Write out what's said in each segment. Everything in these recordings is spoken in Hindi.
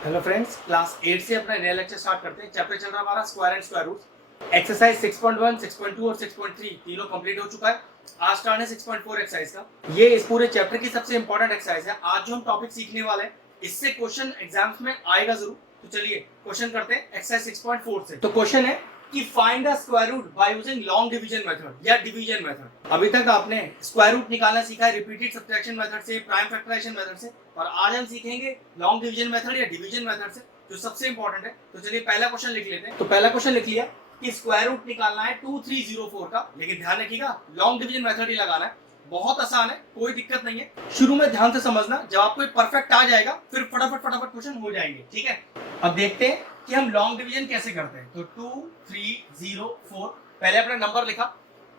हेलो फ्रेंड्स, क्लास 8 से अपना नया लेक्चर स्टार्ट करते हैं। चैप्टर चल रहा हमारा square and square root. Exercise 6.1, 6.2 और 6.3 तीनों कंप्लीट हो चुका है। आज टर्न है 6.4 एक्सरसाइज का। ये इस पूरे चैप्टर की सबसे इंपॉर्टेंट एक्सरसाइज है। आज जो हम टॉपिक सीखने वाले हैं इससे क्वेश्चन एग्जाम्स में आएगा जरूर। तो चलिए क्वेश्चन करते हैं एक्सरसाइज 6.4 से। तो क्वेश्चन है कि find the square root by using long division method या डिवीजन मेथड। अभी तक आपने स्क्वायर रूट निकालना सीखा है रिपीटेड सब्ट्रैक्शन मेथड से, प्राइम फैक्टराइजेशन मेथड से, और आज हम सीखेंगे लॉन्ग डिवीजन मेथड या डिवीजन मेथड से, जो सबसे इंपॉर्टेंट है। तो चलिए पहला क्वेश्चन लिख लेते हैं। तो पहला क्वेश्चन लिख लिया कि स्क्वायर रूट निकालना है 2304 का, लेकिन ध्यान रखिएगा लॉन्ग डिवीजन मेथड ही लगाना है। बहुत आसान है, कोई दिक्कत नहीं है। शुरू में ध्यान से समझना, जब आपको परफेक्ट आ जाएगा फिर फटाफट फटाफट क्वेश्चन हो जाएंगे। ठीक है, अब देखते हैं कि हम लॉन्ग डिवीजन कैसे करते हैं। तो 2304 पहले अपना नंबर लिखा।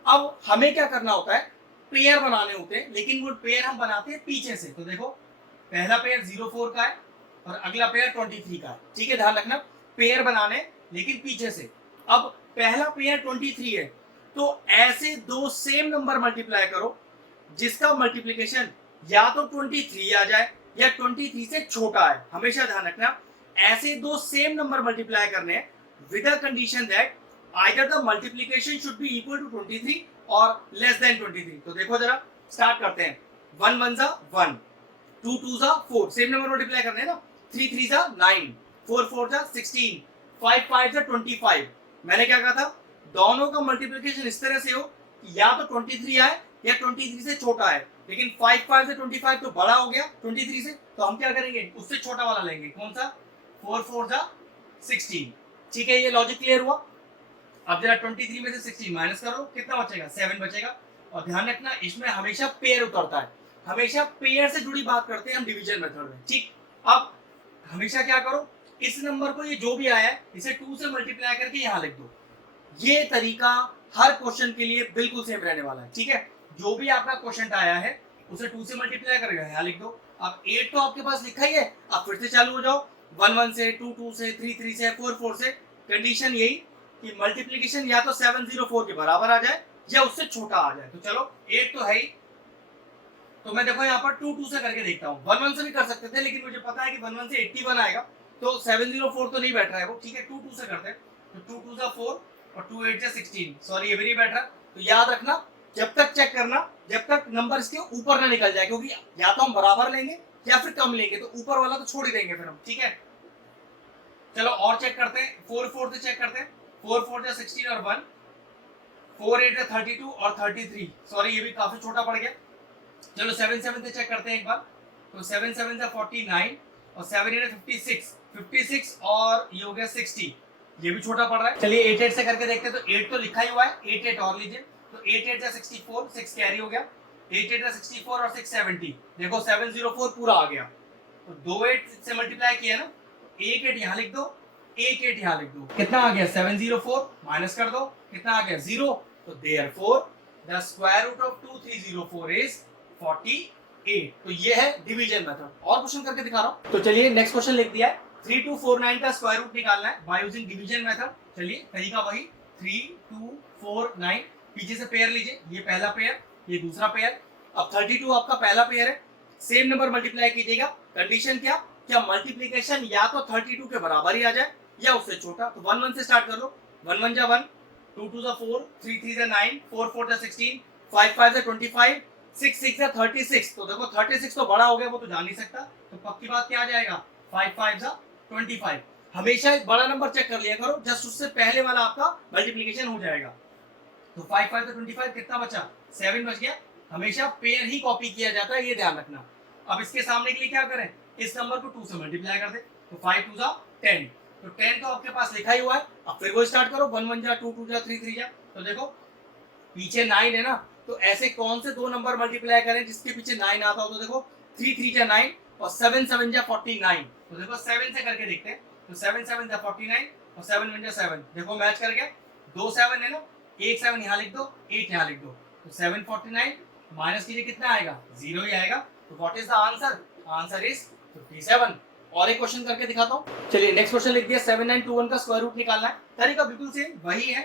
अब हमें क्या करना होता है, पेयर बनाने होते हैं, लेकिन वो पेयर हम बनाते हैं पीछे से। तो देखो पहला पेयर 04 का है और अगला पेयर 23 का है। ठीक है, ध्यान रखना पेयर बनाने लेकिन पीछे से। अब पहला पेयर 23 है तो ऐसे दो सेम नंबर मल्टीप्लाई करो जिसका मल्टीप्लीकेशन या तो 23 आ जाए या 23 से छोटा है। हमेशा ध्यान रखना ऐसे दो सेम नंबर मल्टीप्लाई करने हैं with a condition that either the multiplication should be equal to 23 और लेस देन 23। तो देखो जरा स्टार्ट करते हैं। 1 1 जा 1, 2 2 जा 4, सेम नंबर मल्टीप्लाई करने हैं ना। 3 3 जा 9, 4 4 जा 16, 5 5 जा 25। मैंने क्या कहा था, दोनों का मल्टीप्लिकेशन इस तरह से हो कि या तो 23 आए या 23 से छोटा है। लेकिन 5 5 से 25 तो बड़ा हो गया 23 से, तो हम क्या करेंगे, उससे छोटा वाला लेंगे। कौन सा? 4 4 जा 16। ठीक है, ये लॉजिक क्लियर हुआ। अब जरा 23 में से 16 माइनस करो, कितना बचेगा? 7 बचेगा। और ध्यान रखना इसमें हमेशा पेयर उतरता है। हमेशा पेयर से जुड़ी बात करते हैं हम डिवीजन मेथड में। ठीक, अब हमेशा क्या करो, इस नंबर को ये जो भी आया है इसे 2 से मल्टीप्लाई करके यहां लिख दो। ये तरीका हर क्वेश्चन के लिए बिल्कुल सेम रहने वाला है। ठीक है, जो भी आपका क्वेश्चन आया है उसे 2 से मल्टीप्लाई करेगा, यहां लिख दो। अब 8 तो आपके पास लिखा ही है, अब फिर से चालू हो जाओ। 1 1 से, 2 2 से, 3 3 से, 4 4 से। कंडीशन यही कि मल्टीप्लीकेशन या तो 704 के बराबर आ जाए या उससे छोटा आ जाए। तो चलो 8 तो है ही, तो मैं देखो यहाँ पर 2 2 से करके देखता हूँ। 1 1 से भी कर सकते थे, लेकिन मुझे पता है कि 1 1 से 81 आएगा, तो 704 तो नहीं बैठ रहा है वो। ठीक है, 2 2 से करते हैं। तो 2 2 जा 4 और 2 8 जा 16। सॉरी, ये भी नहीं बैठ रहा। तो याद रखना, जब तक चेक करना जब तक नंबर इसके ऊपर ना निकल जाए, क्योंकि या तो हम बराबर लेंगे या फिर कम लेंगे, तो ऊपर वाला तो छोड़ ही देंगे फिर हम। ठीक है, चलो और चेक करते हैं। 4 4 से चेक करते हैं। 4 4 जा 16 और 1, 4 8 जा 32 और 33। सॉरी, ये भी काफी छोटा पड़ गया। चलो 7 7 से चेक करते हैं एक बार। तो 7 7 से 49 और 7 8 56, 56 और ये हो गया 60। ये भी छोटा पड़ रहा है। चलिए 8 8 से करके देखते हैं। तो 8 तो लिखा ही हुआ है, 8 8 और लीजिए। तो 8 8 जा 64, 6 कैरी हो गया। 8 8 जा 64 और 6 70। देखो 704 पूरा आ गया। तो 2 8 से मल्टीप्लाई किया ना, एक 8 यहाँ लिख दो, एक 8 यहाँ लिख दो। कितना आ गया? 704 माइनस कर दो, कितना आ गया? 0। तो therefore the square root of 2304 is 48। तो ये है डिवीजन मेथड। और क्वेश्चन करके दिखा रहा हूं। तो चलिए नेक्स्ट क्वेश्चन लिख दिया है। 3249 का स्क्वायर रूट निकालना है बाय यूजिंग डिवीजन मेथड। चलिए तरीका वही, 3249। पीछे से पेयर लीजिए, ये पहला पेयर, ये दूसरा पेयर। अब 32 आपका पहला पेयर है, सेम नंबर मल्टीप्लाई कीजिएगा। कंडीशन क्या? क्या मल्टीप्लीकेशन या तो 32 के बराबर ही आ जाए या उससे छोटा। तो 1 1 से स्टार्ट कर लो। 1 1 जा 1, 2 2 जा 4, 3 3 जा 9, 4 4 जा 16, 5 5 जा 25, 6 6 जा 36। तो देखो 36 तो बड़ा हो गया, वो तो जान नहीं सकता। तो पक्की बात क्या आ जाएगा? 5 5 जा 25। हमेशा एक बड़ा नंबर चेक कर लिया करो, जस्ट उससे पहले वाला आपका मल्टीप्लीकेशन हो जाएगा। तो 5 5 जा 25, कितना बचा? 7 बच गया। हमेशा पेयर ही कॉपी किया जाता है, ये ध्यान रखना। अब इसके सामने के लिए क्या करें, इस नंबर को 2 से मल्टीप्लाई कर दे। तो 5 2 जा 10। तो 10 तो आपके पास लिखा ही हुआ है। अब फिर वो स्टार्ट करो। 1 1 जा 2 2 जा 3 3 जा। तो देखो पीछे 9 है ना, तो ऐसे कौन से दो नंबर मल्टीप्लाई करें जिसके पीछे 9 आता हो। तो देखो 3 3 जा 9 और 7 7 जा 49। तो देखो 7 से करके देखते हैं। तो 7 7 जा 49 और 7 1 जा 7। देखो मैच कर गया। 2 7 है ना, एक 7 यहाँ लिख दो, 8 यहाँ लिख दो। तो 749 माइनस कीजिए, कितना आएगा? 0 ही आएगा। तो what is the answer? Answer is 57। और एक क्वेश्चन करके दिखाता हूँ। चलिए नेक्स्ट क्वेश्चन लिख दिया। 7921 का स्क्वायर रूट निकालना है। तरीका बिल्कुल सेम वही है।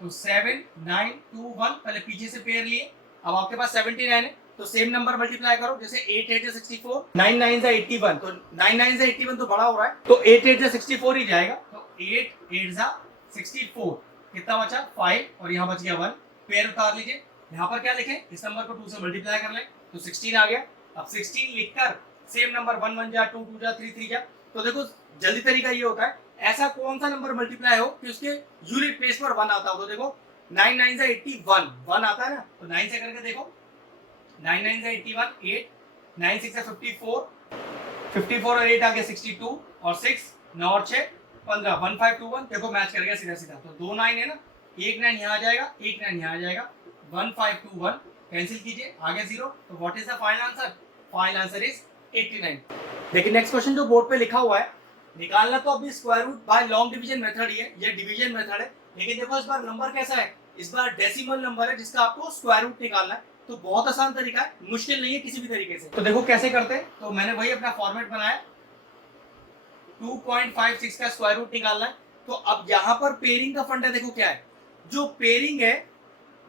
तो 7921 पहले पीछे से पेयर लिए। अब आपके पास 79 है, तो सेम नंबर मल्टीप्लाई करो, जैसे 8 8 64, 9 9 जा 81, तो 9 9 जा 81 तो बड़ा हो रहा है, तो 8 8 जा 64 ही जाएगा, तो 8 8 जा 64, कितना बचा 5 और यहाँ बच गया 1, पेयर उतार लीजिए। यहाँ पर क्या लिखे, इस नंबर को 2 से मल्टीप्लाई कर ले तो 16 आ गया। अब 16 लिखकर सेम नंबर 1 1 जा 2 2 जा 3 3 जा, तो देखो जल्दी तरीका ये होता है, ऐसा कौन सा नंबर मल्टीप्लाई हो कि उसके यूनिट प्लेस पर 1 आता हो, तो देखो 9 9 जा 81, 1 आता है ना, तो 9 से करके देखो, 9 9 जा 81, 8 9 6 जा 54, 54 और 8 आ गया 62, और 6 9 और 6 15, 1521, देखो मैच कर गया सीधा सीधा, तो 2 9 है ना, एक 9 यहाँ आ जाएगा, एक 9 यहाँ आ जाएगा, 1521 कैंसिल कीजिए, आ गया 0, तो what is the final answer, final answer is 89। देखिए नेक्स्ट क्वेश्चन जो बोर्ड पे लिखा हुआ है, निकालना तो अभी square root by long division method ही है, ये डिवीजन मेथड है, लेकिन देखो इस बार नंबर कैसा है, इस बार डेसिमल नंबर है जिसका आपको स्क्वायर रूट निकालना है, तो बहुत आसान तरीका है, मुश्किल नहीं है किसी भी तरीके से। तो देखो कैसे करते हैं, तो मैंने वही अपना फॉर्मेट बनाया, 2.56 का स्क्वायर रूट निकालना है, तो अब यहाँ पर पेयरिंग का फंडा देखो क्या है, जो पेयरिंग है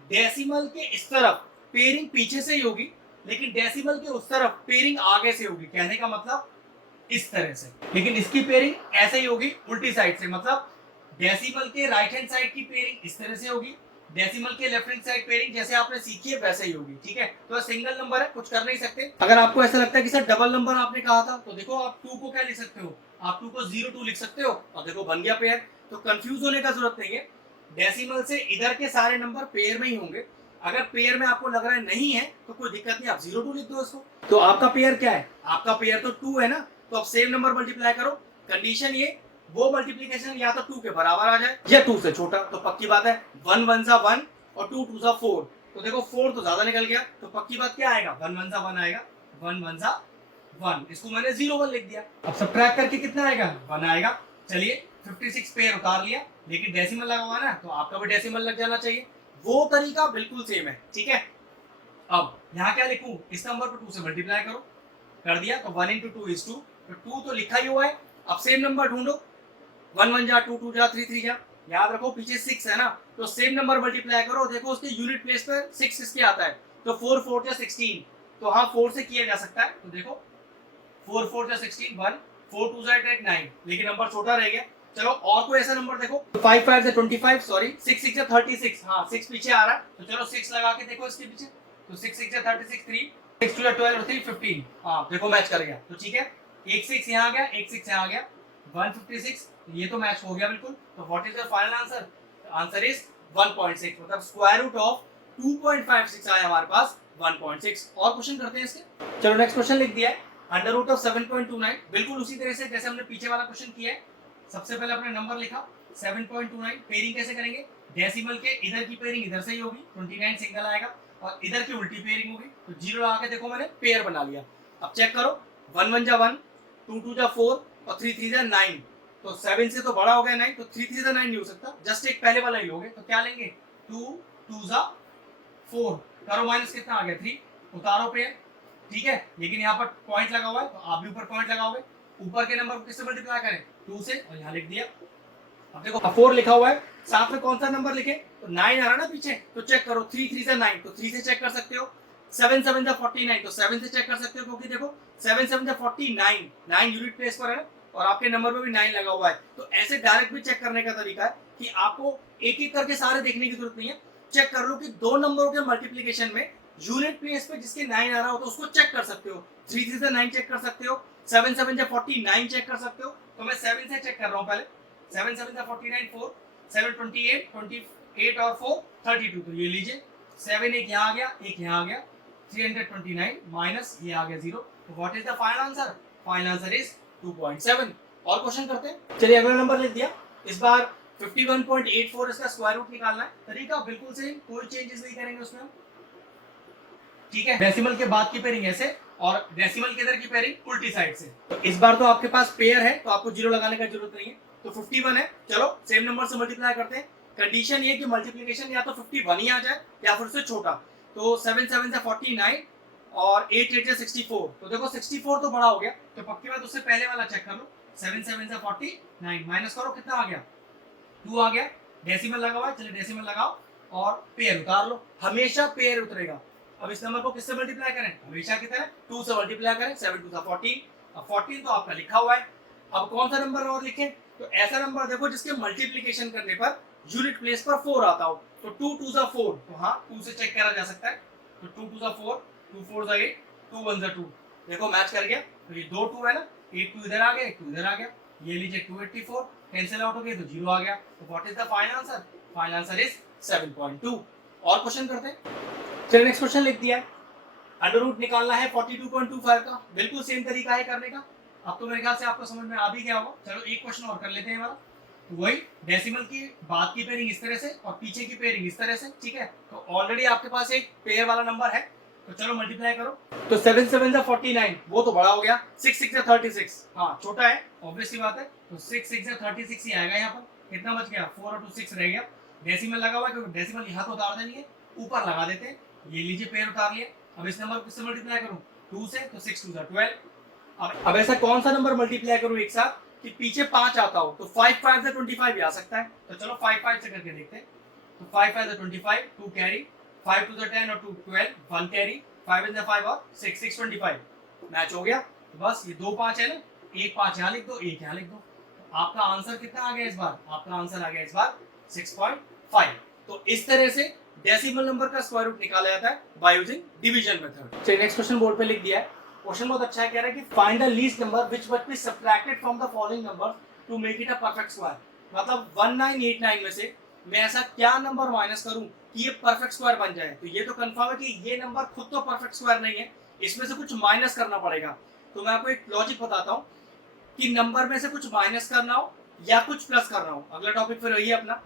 डेसिमल के इस तरफ पेयरिंग पीछे से ही होगी, लेकिन डेसिमल के उस तरफ पेयरिंग आगे से होगी, कहने का मतलब इस तरह से, लेकिन इसकी पेयरिंग ऐसे ही होगी उल्टी साइड से, मतलब डेसिमल के राइट हैंड साइड की पेयरिंग इस तरह से होगी, डेसिमल के लेफ्ट हैंड साइड पेयरिंग जैसे आपने सीखी है वैसे ही होगी, ठीक है। तो सिंगल नंबर है, कुछ कर नहीं सकते। अगर आपको ऐसा लगता है कि सर डबल नंबर आपने कहा था, तो देखो आप 2 को क्या लिख सकते हो, आप 2 को 02 लिख सकते हो, और देखो बन गया पेयर, तो कंफ्यूज होने का जरूरत नहीं है, डेसिमल से इधर के सारे नंबर पेयर में ही होंगे, अगर पेयर में आपको लग रहा है नहीं है तो कोई दिक्कत नहीं, आप 02 लिख दो इसको। तो आपका पेयर क्या है, आपका पेयर तो 2 है ना, तो अब सेम नंबर मल्टीप्लाई करो, कंडीशन ये वो मल्टीप्लिकेशन या तो 2 के बराबर आ जाए या 2 से छोटा, तो पक्की बात है 1 1 सा 1 और 2 2 सा 4, तो देखो 4 तो ज्यादा निकल गया, तो पक्की बात क्या आएगा, 1 1 सा 1 आएगा, 1 1 सा 1, इसको मैंने 01 लिख दिया। अब सब्ट्रैक्ट करके कितना आएगा, 1 आएगा। चलिए 56 पेयर उतार लिया, लेकिन डेसिमल लगा हुआ ना, तो आपका भी डेसिमल लग जाना चाहिए, वो तरीका बिल्कुल सेम है, ठीक है। अब यहाँ क्या लिखूं, इस नंबर को 2 से मल्टीप्लाई करो, कर दिया, तो 1 × 2 = 2, तो 2 तो लिखा ही हुआ है, अब सेम नंबर ढूंढो, 1 1 जा 2 2 जा 3 3 जा, याद रखो पीछे 6 है ना, तो सेम नंबर मल्टीप्लाई करो, देखो उसके यूनिट प्लेस पर 6 इसके आता है, तो 4 4 जा 16, तो हाँ 4 से किया जा सकता है, तो देखो 4 4 जा 16, 1 4 2 जा 9, लेकिन नंबर छोटा रह गया। चलो और कोई ऐसा नंबर देखो, 5 5 जा 25, सॉरी 6 6 जा 36, हाँ 6 पीछे आ रहा है, तो चलो 6 लगा के देखो इसके पीछे, तो 6 6 जा 36, 3 6 2 जा 12 और 3 15, हाँ देखो मैच कर गया, तो ठीक है, एक 6 यहाँ आ गया, एक 6 यहाँ आ गया, 156, ये तो मैच हो गया बिल्कुल। तो what is your final answer, answer is 1.6, मतलब स्क्वायर रूट ऑफ 2.56 आया हमारे पास 1.6। और क्वेश्चन करते हैं इसके, चलो नेक्स्ट क्वेश्चन लिख दिया है, अंडर रूट ऑफ 7.29, बिल्कुल उसी तरह से जैसे हमने पीछे वाला क्वेश्चन किया है, सबसे पहले अपने नंबर लिखा 7.29, पेयरिंग कैसे करेंगे, डेसिमल के इधर की पेयरिंग इधर से ही होगी, 29 सिंगल आएगा, और इधर की उल्टी पेयरिंग होगी, तो 0 लगा के देखो मैंने पेयर बना लिया। अब चेक करो, 1 1 जा 1, 2 2 जा 4 और 3 3 जा 9, तो 7 से तो बड़ा हो गया 9, तो 3 3 जा 9 नहीं हो सकता, जस्ट एक पहले वाला ही लोगे, तो क्या लेंगे 2 2 जा 4, करो माइनस, कितना आ गया 3, उतारो पेयर, ठीक है, लेकिन यहाँ पर पॉइंट लगा हुआ है, तो आप भी ऊपर पॉइंट लगाओगे, ऊपर के नंबर को किससे मल्टीप्लाई करें 2 से, और यहाँ लिख दिया। अब देखो 4 लिखा हुआ है, साथ में कौन सा नंबर लिखे, तो 9 आ रहा है ना पीछे, तो चेक करो 3 3 से 9, तो 3 से चेक कर सकते हो, 7 7 जा 49, तो 7 से चेक कर सकते हो, क्योंकि देखो 7 7 जा 49, 9 यूनिट प्लेस पर है और आपके नंबर पे भी 9 लगा हुआ है, तो ऐसे डायरेक्ट भी चेक करने का तरीका है कि आपको एक एक करके सारे देखने की जरूरत नहीं है, चेक कर लो कि दो नंबरों के मल्टीप्लिकेशन में यूनिट प्लेस पे जिसके 9 आ रहा हो तो उसको चेक कर सकते हो, 3 3 से 9 चेक कर सकते हो, 7 7 जा 49 चेक कर सकते हो, तो मैं 7 से चेक कर रहा हूँ पहले, 7 7 जा 49, 4 7 28, 28 और 4 32, तो ये लीजिए 7 एक यहाँ आ गया, एक यहाँ आ गया, 329 माइनस ये आ गया 0, तो what is the final answer, final answer is 2.7। और क्वेश्चन करते हैं, चलिए अगला नंबर लिख दिया, इस बार 51.84 इसका स्क्वायर रूट निकालना है, तरीका बिल्कुल सेम, कोई चेंजेस नहीं करेंगे उसमें, ठीक है। डेसिमल के बाद की पेयरिंग ऐसे और डेसिमल के इधर की पेयरिंग उल्टी साइड से, तो इस बार तो आपके पास पेयर है तो आपको 0 लगाने का जरूरत नहीं है, तो 51 है, चलो सेम नंबर से मल्टीप्लाई करते हैं, कंडीशन ये कि मल्टीप्लिकेशन या तो 51 ही आ जाए या फिर उससे छोटा, तो 7 7 से 49 और 8 8 से 64, तो देखो 64 तो बड़ा हो गया, तो पक्की बात उससे पहले वाला चेक कर लो, 7 7 से 49 माइनस करो, कितना आ गया 2 आ गया, डेसिमल लगा हुआ है, चलिए डेसिमल लगाओ और पेयर उतार लो, हमेशा पेयर उतरेगा, अब इस नंबर को किससे मल्टीप्लाई करें, हमेशा की तरह 2 से मल्टीप्लाई करें, 7 2 14। अब 14 तो आपका लिखा हुआ है। अब कौन सा नंबर और लिखें, तो ऐसा नंबर देखो जिसके मल्टीप्लिकेशन करने पर यूनिट प्लेस पर 4 आता हो। तो 2 2 4, तो हाँ 2 से चेक करा जा सकता है। तो 2 2 4, 2 4 8, 2 1 2। देखो मैच कर गया, तो ये 2 2 है ना, एक 2 इधर आ गया, एक 2 इधर आ गया, ये लीजिए 284 कैंसिल आउट हो गया, तो 0 आ गया। तो what is the final answer, final answer is 7.2। और क्वेश्चन करते हैं। चलिए नेक्स्ट क्वेश्चन लिख दिया है, अंडर रूट निकालना है 42.25 का। बिल्कुल सेम तरीका है करने का। अब तो मेरे ख्याल से आपको समझ में आ भी गया होगा। चलो एक क्वेश्चन और कर लेते हैं हमारा। तो वही डेसिमल की बाद की पेयरिंग इस तरह से और पीछे की पेयरिंग इस तरह से, ठीक है। तो ऑलरेडी आपके पास एक पेयर वाला नंबर है, तो चलो मल्टीप्लाई करो। तो 7 7 जा 49, वो तो बड़ा हो गया। 6 6 जा 36, हाँ छोटा है, ऑब्वियसली बात है। तो 6 6 जा 36 ही आएगा यहाँ पर। कितना बच गया, 4 और 2 6 रह गया। डेसिमल लगा हुआ, क्योंकि डेसिमल यहाँ तो उतारना नहीं है, ऊपर लगा देते हैं। ये लीजिए पेयर उतार लिए। अब इस नंबर को किससे मल्टीप्लाई करूं, 2 से, तो 6 2 जा 12। अब ऐसा कौन सा नंबर मल्टीप्लाई करूं एक साथ कि पीछे 5 आता हो। तो 5 5 से 25 भी आ सकता है। तो चलो 5 5 से करके देखते हैं। तो 5 5 से 25, 2 कैरी, 5 2 से 10 और 2 12, 1 कैरी, 5 इन 5 और 6 6 25। मैच हो गया। तो बस ये 2 5 है ना, एक 5 यहाँ लिख दो, एक यहाँ लिख दो। तो आपका आंसर कितना आ गया इस बार, आपका आंसर आ गया इस बार 6.5। तो इस तरह से डेसिमल नंबर का स्क्वायर रूट निकाला जाता है बाय यूजिंग डिवीजन मेथड। चलिए नेक्स्ट क्वेश्चन बोर्ड पे लिख दिया है। क्वेश्चन बहुत अच्छा है, कह रहा है कि find the least number which must be subtracted from the following number two make it a perfect square. मतलब 1989 में से मैं ऐसा क्या नंबर माइनस करूं कि ये परफेक्ट स्क्वायर बन जाए। तो ये तो कंफर्म है कि ये नंबर खुद तो परफेक्ट स्क्वायर नहीं है, इसमें से कुछ माइनस करना पड़ेगा। तो मैं आपको एक लॉजिक बताता हूं कि नंबर में से कुछ माइनस करना हो या कुछ प्लस करना हो। अगला टॉपिक फिर वही है अपना।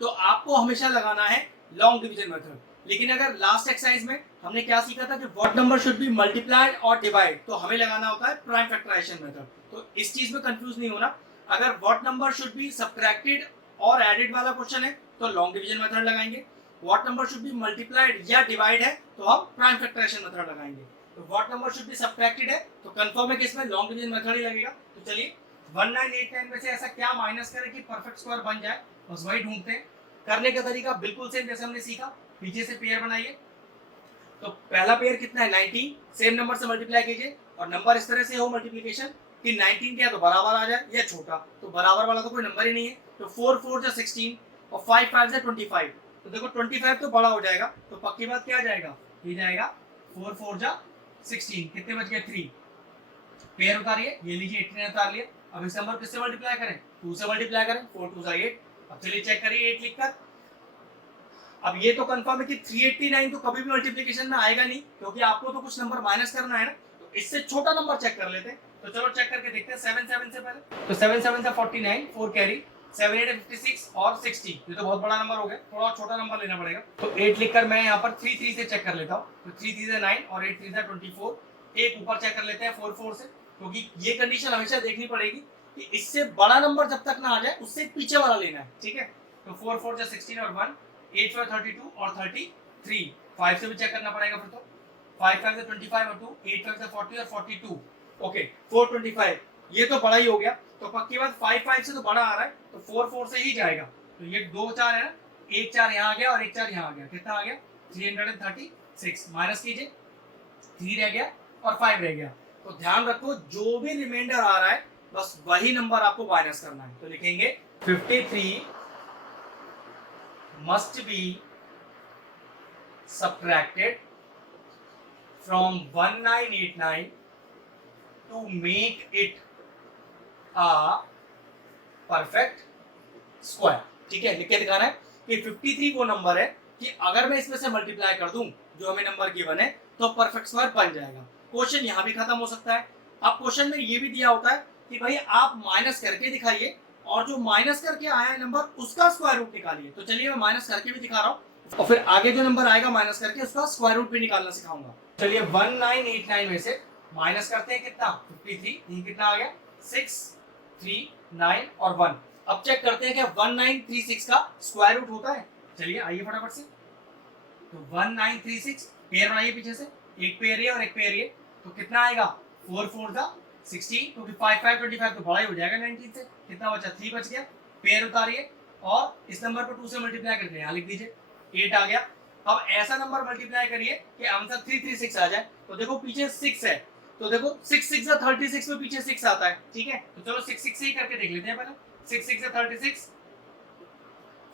तो आपको हमेशा लगाना है लॉन्ग डिवीजन मेथड। लेकिन अगर लास्ट एक्सरसाइज में हमने क्या सीखा था कि what number should B multiplied और डिवाइड, तो हमें लगाना होता है प्राइम फैक्टराइजेशन मेथड। तो इस चीज में कंफ्यूज नहीं होना। अगर what number should be subtracted और एडेड वाला क्वेश्चन है तो लॉन्ग डिवीजन मेथड लगाएंगे। What number should B multiplied या डिवाइड है तो हम प्राइम फैक्टराइजेशन मेथड लगाएंगे। तो what number should be subtracted है तो कंफर्म है कि इसमें लॉन्ग डिवीजन मेथड ही लगेगा। तो चलिए 1989 में से ऐसा क्या माइनस करें कि परफेक्ट स्क्वायर बन जाए, बस वही ढूंढते हैं। करने का तरीका बिल्कुल सेम जैसे हमने सीखा। पीछे से पेयर बनाइए। तो पहला पेयर कितना है, 19, सेम नंबर से मल्टीप्लाई कीजिए और नंबर इस तरह से हो मल्टीप्लिकेशन कि 19 क्या तो बराबर आ जाए या छोटा। तो बराबर वाला तो कोई नंबर ही नहीं है। तो 4 4 जा 16 और 5 5 जा 25। तो देखो 25 तो बड़ा हो जाएगा, तो पक्की बात क्या आ जाएगा, ये जाएगा 4 4 जा 16। कितने बच गए, 3। पेयर उतारिए, ये लीजिए 18 उतार लिया। अब इस नंबर किससे मल्टीप्लाई करें, 2 से मल्टीप्लाई करें, 4 2 जा 8। अब चलिए चेक करिए 8 लिखकर। अब ये तो कंफर्म है कि 389 तो कभी भी मल्टीप्लिकेशन में आएगा नहीं, क्योंकि आपको तो कुछ नंबर माइनस करना है ना। तो इससे छोटा नंबर चेक कर लेते हैं। तो चलो चेक करके देखते हैं 7 7 से पहले। तो 7 7 से 49, 4 कैरी, 7 8 56 और 60। ये तो बहुत बड़ा नंबर हो गया, थोड़ा छोटा नंबर लेना पड़ेगा। तो 8 लिखकर मैं यहाँ पर 3 3 से चेक कर लेता हूँ। तो 3 3 से 9 और 8 3 से 24। एक ऊपर चेक कर लेते हैं 4 4 से, क्योंकि ये कंडीशन हमेशा देखनी पड़ेगी कि इससे बड़ा नंबर जब तक ना आ जाए उससे पीछे वाला लेना है, ठीक है। तो 4 4 जा 16 और 1, 8 4 32 और 33। 5 से भी चेक करना पड़ेगा फिर। तो 5 5 से 25 और 2, 8 5 से 40 और 42। ओके 425, ये तो बड़ा ही हो गया। तो पक्की बात 5 5 से तो बड़ा आ रहा है, तो 4 4 से ही जाएगा। तो ये 2 4 है ना, एक 4 यहाँ आ गया और एक 4 यहाँ आ गया। कितना आ गया, 336। माइनस कीजिए, 3 रह गया और 5 रह गया। तो ध्यान रखो जो भी रिमाइंडर आ रहा है बस वही नंबर आपको माइनस करना है। तो लिखेंगे 53 must be subtracted from 1989 to make it a perfect square। ठीक है, लिख के दिखाना है कि 53 वो नंबर है कि अगर मैं इसमें से मल्टीप्लाई कर दूं जो हमें नंबर गिवन है तो परफेक्ट स्क्वायर बन जाएगा। क्वेश्चन यहां भी खत्म हो सकता है। अब क्वेश्चन में ये भी दिया होता है कि भाई आप माइनस करके दिखाइए और जो माइनस करके आया है नंबर उसका स्क्वायर रूट निकालिए। तो चलिए मैं माइनस करके भी दिखा रहा हूँ और फिर आगे जो नंबर आएगा माइनस करके उसका स्क्वायर रूट भी निकालना सिखाऊंगा। चलिए 1989 में से माइनस करते हैं कितना, 53। ये कितना आ गया, 6 3 9 और 1। अब चेक करते हैं क्या 1936 का स्क्वायर रूट होता है। चलिए आइए फटाफट से। तो 1936 पेयर बनाइए पीछे से, एक पेयर ये और एक पेयर ये। तो कितना आएगा, 4 4 जा 16, क्योंकि 5 5 25 तो बड़ा ही हो जाएगा 19 से। कितना बचा, 3 बच गया। पेयर उतारिए और इस नंबर को 2 से मल्टीप्लाई करके यहाँ लिख दीजिए, 8 आ गया। अब ऐसा नंबर मल्टीप्लाई करिए कि आंसर 336 आ जाए। तो देखो पीछे 6 है, तो देखो 6 6 या 36 में पीछे 6 आता है, ठीक है। तो चलो 6 6 से ही करके देख लेते हैं पहले। 6 6 से 36,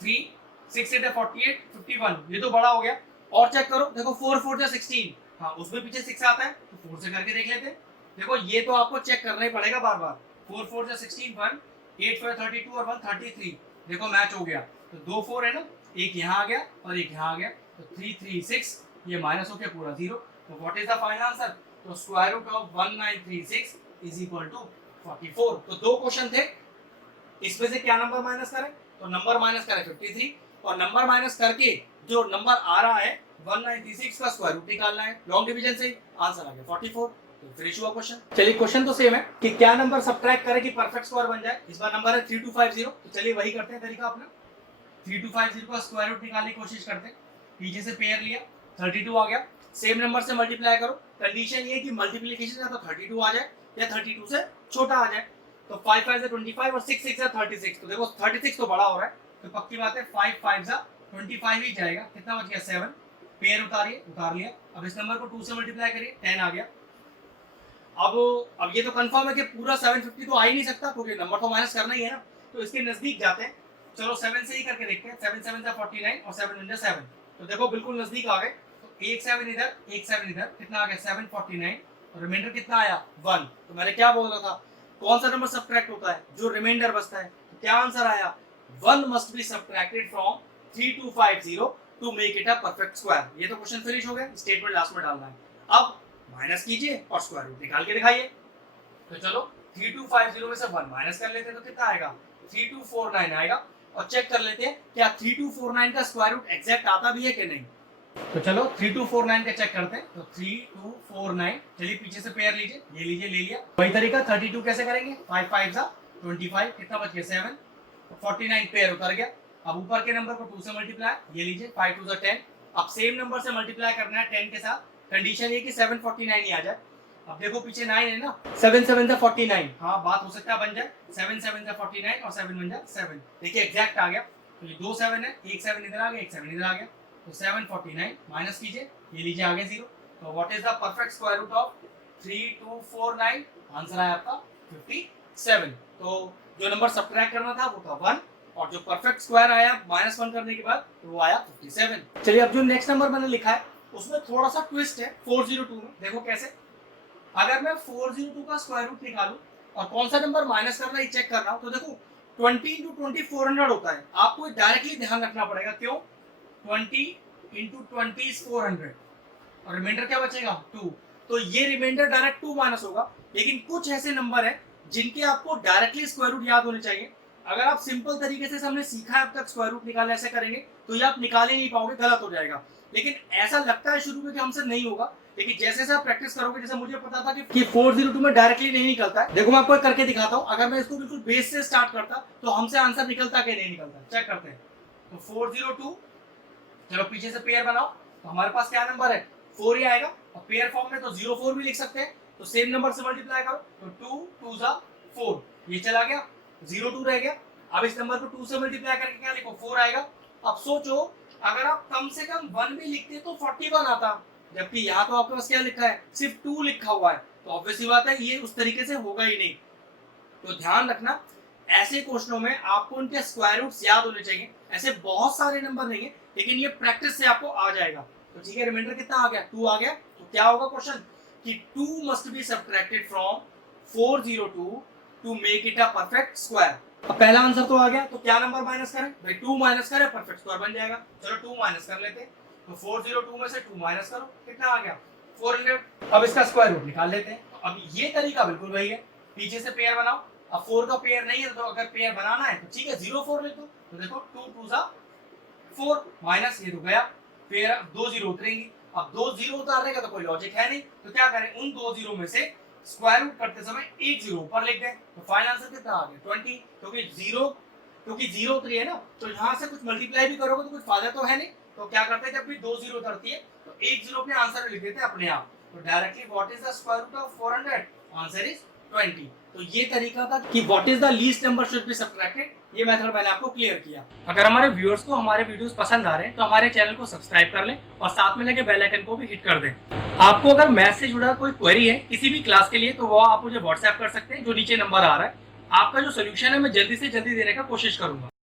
3 6 8 48 51, ये तो बड़ा हो गया। और चेक करो, देखो 4 4 या 16, हाँ उसमें पीछे 6 आता है, तो 4 से करके देख लेते हैं। देखो ये तो आपको चेक करना ही पड़ेगा बार बार। 4 4 या 16 1, 8 4 32 और 1 33, देखो मैच हो गया। तो 2 4 है ना, एक यहाँ आ गया और एक यहाँ आ गया, तो 3 3 6, ये माइनस हो गया पूरा 0। तो what is the final answer? तो square root of 1936 is equal to 44। तो दो क्वेश्चन थे, इसमें से क्या नंबर माइनस करें? तो नंबर माइनस करें 53, और नंबर माइनस करके जो नंबर आ रहा है 196 का स्क्वायर रूट निकालना है। लॉन्ग डिवीजन से आंसर आ गया 44। तो फिनिश हुआ क्वेश्चन। चलिए क्वेश्चन तो सेम है कि क्या नंबर सब्ट्रैक्ट करें कि परफेक्ट स्क्वायर बन जाए। इस बार नंबर है 3250, तो चलिए वही करते हैं तरीका अपना। 3250 का स्क्वायर रूट निकालने की कोशिश करते हैं। पीछे से पेयर लिया, 32 आ गया, सेम नंबर से मल्टीप्लाई करो। कंडीशन ये कि मल्टीप्लिकेशन या तो 32 आ जाए या 32 से छोटा आ जाए। तो 5 5 से 25 और 6 6 से 36, तो देखो 36 तो बड़ा हो रहा है, तो पक्की बात है 5 5 से 25 ही जाएगा। कितना बच गया? 7। पेयर उतारिए, उतार लिया। अब इस नंबर को 2 से मल्टीप्लाई करिए, 10 आ गया। अब ये तो कंफर्म है कि पूरा 750 तो आ ही नहीं सकता, क्योंकि नंबर तो माइनस करना ही है ना। तो इसके नजदीक जाते हैं, चलो 7 से ही करके देखते हैं। 7 7 से 49 और 7 1 7, तो देखो बिल्कुल नजदीक आ गए। तो एक 7 इधर, एक 7 इधर, कितना आ गया? 749, और रिमाइंडर कितना आया? 1। तो मैंने क्या बोला था, कौन सा नंबर सब्ट्रैक्ट होता है? जो रिमाइंडर बचता है। तो क्या आंसर आया? 1 must be subtracted from 3250 to make it a perfect square. ये तो क्वेश्चन फिनिश हो गया, स्टेटमेंट लास्ट में डालना है। अब माइनस कीजिए और स्क्वायर रूट निकाल के दिखाइए। तो चलो 3250 में से 1 माइनस कर लेते हैं, तो कितना आएगा? 3249 आएगा। और चेक कर लेते हैं क्या 3249 का स्क्वायर रूट एग्जैक्ट आता भी है कि नहीं। तो चलो 3249 का चेक करते हैं। तो 3249, चलिए पीछे से पेयर लीजिए, ये लीजिए, ले लिया। वही तरीका 32 कैसे करेंगे? 5 5 जा 25, कितना बच गया? 7। 49 पेयर उतर गया। अब ऊपर के नंबर को 2 से मल्टीप्लाई, ये लीजिए, 5 2 10। अब सेम नंबर से मल्टीप्लाई करना है 10 के साथ। कंडीशन ये कि 749 ही आ जाए। अब देखो पीछे 9 है ना, 7 7 जा 49, हाँ बात हो सकता है बन जाए। 7 7 जा 49 और 7 1 जा 7, देखिए एग्जैक्ट आ गया। तो ये 2 7 है, एक 7 इधर आ गया, एक 7 इधर आ गया। तो 749 माइनस कीजिए, ये लीजिए आ गया 0। तो what is the perfect square root of 3249? Answer आया आपका 57। तो जो नंबर सब्ट्रैक्ट करना था वो था 1, और जो परफेक्ट स्क्वायर आया -1 करने के बाद तो वो आया 57। चलिए अब जो नेक्स्ट नंबर मैंने लिखा है उसमें थोड़ा सा ट्विस्ट है 402 में। देखो कैसे, अगर मैं 402 का स्क्वायर रूट निकालूं और कौन सा नंबर माइनस करना है चेक कर रहा हूं, तो देखो 20 इंटू 20 400 होता है। आपको डायरेक्टली ध्यान रखना पड़ेगा, क्यों? 20 इंटू 20 इज 400, और रिमाइंडर क्या बचेगा? 2। तो ये रिमाइंडर डायरेक्ट 2 माइनस होगा। लेकिन कुछ ऐसे नंबर है जिनके आपको डायरेक्टली स्क्वायर रूट याद होने चाहिए। अगर आप सिंपल तरीके से हमने सीखा है अब तक स्क्वायर रूट निकालना ऐसे करेंगे, तो ये आप निकाल ही नहीं पाओगे, गलत हो जाएगा। लेकिन ऐसा लगता है शुरू में कि हमसे नहीं होगा, लेकिन जैसे जैसे आप प्रैक्टिस करोगे, जैसे मुझे पता था कि 402 में डायरेक्टली नहीं निकलता है। देखो मैं आपको करके दिखाता हूँ, अगर मैं इसको बिल्कुल बेस से स्टार्ट करता तो हमसे आंसर निकलता कि नहीं निकलता, चेक करते हैं। तो 402, चलो पीछे से पेयर बनाओ, तो हमारे पास क्या नंबर है? 4 ही आएगा। और पेयर फॉर्म में तो 04 भी लिख सकते हैं। तो सेम नंबर से मल्टीप्लाई करो, तो 2 2 जा 4, ये चला गया, 02 रह गया। अब इस नंबर को 2 से मल्टीप्लाई करके क्या लिखो? 4 आएगा। अब सोचो, अगर आप कम से कम 1 भी लिखते तो 41 आता, जबकि यहाँ तो आपके पास क्या लिखा है? सिर्फ 2 लिखा हुआ है। तो ऑब्वियसली बात है ये उस तरीके से होगा ही नहीं। तो ध्यान रखना, ऐसे क्वेश्चनों में आपको उनके स्क्वायर रूट्स याद होने चाहिए। ऐसे बहुत सारे नंबर नहीं है, लेकिन ये प्रैक्टिस से आपको आ जाएगा। तो ठीक है, रिमाइंडर कितना आ गया? 2 आ गया। तो क्या होगा क्वेश्चन कि 2 must be subtracted from 402 to make it a perfect square. अब पहला आंसर तो आ गया, तो क्या नंबर माइनस करें भाई? 2 माइनस करें, परफेक्ट स्क्वायर बन जाएगा। चलो 2 माइनस कर लेते हैं। तो 402 में से 2 माइनस करो, कितना आ गया? 400। अब इसका स्क्वायर रूट निकाल लेते हैं। अब ये तरीका बिल्कुल वही है, पीछे से पेयर बनाओ। अब 4 का पेयर नहीं है, तो अगर पेयर बनाना है तो ठीक है 04 लिख दो। तो देखो 2 2 जा 4 माइनस, ये तो गया, फिर 2 0 उतरेंगी। अब 2 0 उतारने का तो कोई लॉजिक है नहीं, तो क्या करें? उन 2 0 में से स्क्वायर रूट करते समय एक 0 ऊपर लिख दें। तो फाइनल आंसर कितना आ गया? 20। क्योंकि 0 3 है ना, तो यहाँ से कुछ मल्टीप्लाई भी करोगे तो कुछ फायदा तो है नहीं। तो क्या करते हैं, जब भी 2 0 उतरती है तो एक 0 अपने आंसर में लिख देते हैं अपने आप। तो directly what is the square root of 400? Answer is 20। तो ये तरीका था कि what is the least number should be subtracted, ये मेथड मैंने आपको क्लियर किया। अगर हमारे व्यूअर्स को हमारे वीडियोस पसंद आ रहे हैं तो हमारे चैनल को सब्सक्राइब कर लें और साथ में लगे बेल आइकन को भी हिट कर दें। आपको अगर मैथ से जुड़ा कोई क्वेरी है किसी भी क्लास के लिए तो वो आप मुझे व्हाट्सएप कर सकते हैं, जो नीचे नंबर आ रहा है। आपका जो सोल्यूशन है मैं जल्दी से जल्दी देने का कोशिश करूंगा।